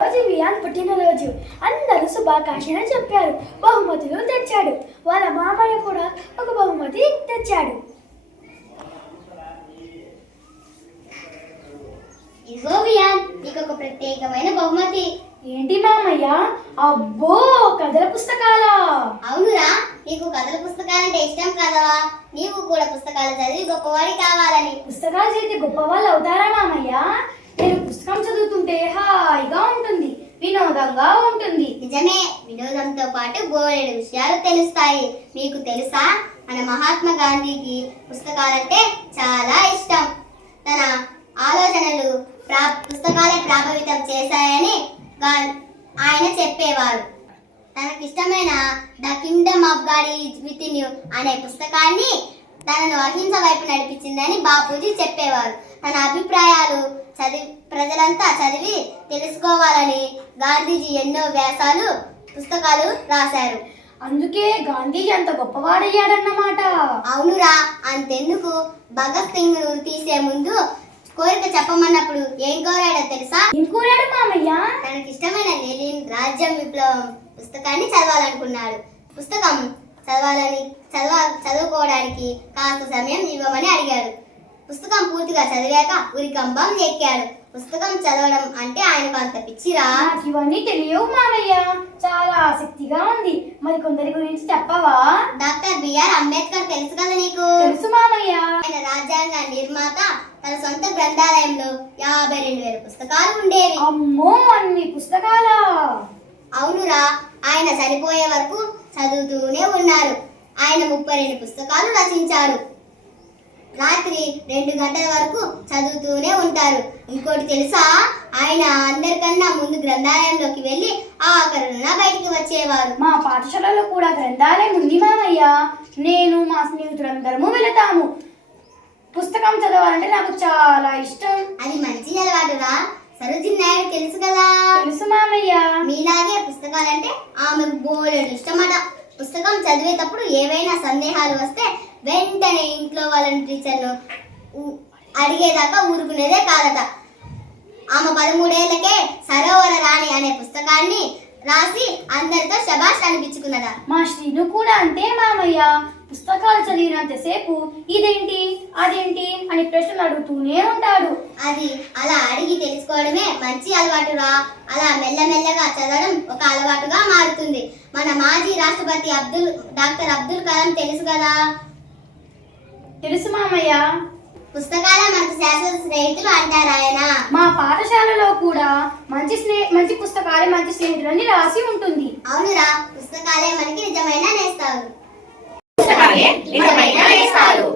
రోజు వియాన్ పుట్టినరోజు అందరూ శుభాకాంక్షలు చెప్పారు. బహుమతులు తెచ్చాడు. వాళ్ళ మామయ్య కూడా ఒక బహుమతి తెచ్చాడు. ఇదిగో వియాన్, నీకు ఒక ప్రత్యేకమైన బహుమతి. ఏంటి మామయ్య? అబ్బో, కథల పుస్తకాలా? అవునురా, నీకు కథల పుస్తకాలంటే ఇష్టం కదా. నీవు కూడా పుస్తకాలు చదివి గొప్పవాడి కావాలని. పుస్తకాలు చదివితే గొప్పవాళ్ళు అవుతారా మామయ్య? నేను పుస్తకం చదువుతుంటే హాయిగా ఉంటుంది, వినోదంగా ఉంటుంది. నిజమే, వినోదంతో పాటు బోలెడు విషయాలు తెలుస్తాయి. మీకు తెలుసా, మన మహాత్మా గాంధీకి పుస్తకాలంటే చాలా ఇష్టం. తన ఆలోచనలు పుస్తకాలే ప్రభావితం చేశాయని ఆయన చెప్పేవారు. తనకిష్టమైన the kingdom of God is within you అనే పుస్తకాన్ని తనను అహింస వైపు నడిపించిందని బాపూజీ చెప్పేవారు. తన అభిప్రాయాలు ప్రజలంతా చదివి తెలుసుకోవాలని గాంధీజీ ఎన్నో వ్యాసాలు పుస్తకాలు రాశారు. అందుకే గాంధీజీ అంత గొప్పవాడయ్యాడన్నమాట. అవునురా, అంతెందుకు, భగత్ సింగ్ ను తీసే ముందు కోరిక చెప్పమన్నప్పుడు ఏం కోరాడో తెలుసా? ఏం కోరాడు మామయ్య? తనకిష్టమైన లెనిన్ రాజ్యం విప్లవం పుస్తకాన్ని చదవాలనుకున్నాడు. పుస్తకం చదువుకోవడానికి కాస్త సమయం ఇవ్వమని అడిగాడు. పుస్తకం పూర్తిగా చదివాక ఉరికంబం ఎక్కాడు. పుస్తకం చదవడం అంటే ఆయనకు అంత పిచ్చిరా. ఇవన్నీ తెలియవు మామయ్య, చాలా ఆసక్తిగా ఉంది. మరి కొందరి గురించి చెప్పవా? డాక్టర్ బిఆర్ అంబేద్కర్ తెలుసు కదా నీకు? తెలుసు మామయ్య. ఆయన రాజ్యాంగ నిర్మాత. తన సొంత గ్రంథాలయంలో 52,000 పుస్తకాలు ఉండేవి. అమ్మో, అన్ని పుస్తకాలా? అవునురా, ఆయన చనిపోయే వరకు చదువుతూనే ఉన్నారు. ఆయన 32 పుస్తకాలు రచించారు. రాత్రి 2 గంటల వరకు చదువుతూనే ఉంటారు. ఇంకోటి తెలుసా, ఆయన అందరికన్నా ముందు గ్రంథాలయంలోకి వెళ్ళి ఆఖరున బయటికి వచ్చేవారు. మా పాఠశాలలో కూడా గ్రంథాలయం ఉంది మామయ్య. నేను మా స్నేహితులందరము వెళతాము. పుస్తకం చదవాలంటే నాకు చాలా ఇష్టం. అది మంచి అలవాటురా. సరోజిని నాయుడు తెలుసు కదా? తెలుసు మామయ్య. మీలాగే పుస్తకాలంటే ఆమెకు బోలెడు ఇష్టమట. పుస్తకం చదివేటప్పుడు ఏవైనా సందేహాలు వస్తే వెంటనే ఇంట్లో వాళ్ళని టీచర్ను అడిగేదాకా ఊరుకునేదే కాదట. ఆమె 13 ఏళ్లకే సరోవర రాణి అనే పుస్తకాన్ని రాసి అందరితో శబాష్ అనిపించుకున్నదా. మా శ్రీను కూడా అంతే మామయ్య. పుస్తకాలు చదివినంతసేపు ఇదేంటి అదేంటి అని ప్రశ్నలు అడుగుతూనే ఉంటాడు. అది అలా అడిగి తెలుసుకోవడమే మంచి అలవాటురా. అలా మెల్లమెల్లగా చదవడం ఒక అలవాటుగా మారుతుంది. మన మాజీ రాష్ట్రపతి డాక్టర్ అబ్దుల్ కలాం తెలుసు కదా? తెలుసు మామయ్య. పుస్తకాల మనకు శాశ్వత స్నేహితులు అంటారు ఆయన. మా పాఠశాలలో కూడా మంచి పుస్తకాలే మంచి స్నేహితులని రాసి ఉంటుంది. అవునురా, పుస్తకాలే మనకి నిజమైన నేస్తాలు. పుస్తకాలే నిజమైన నేస్తాలు.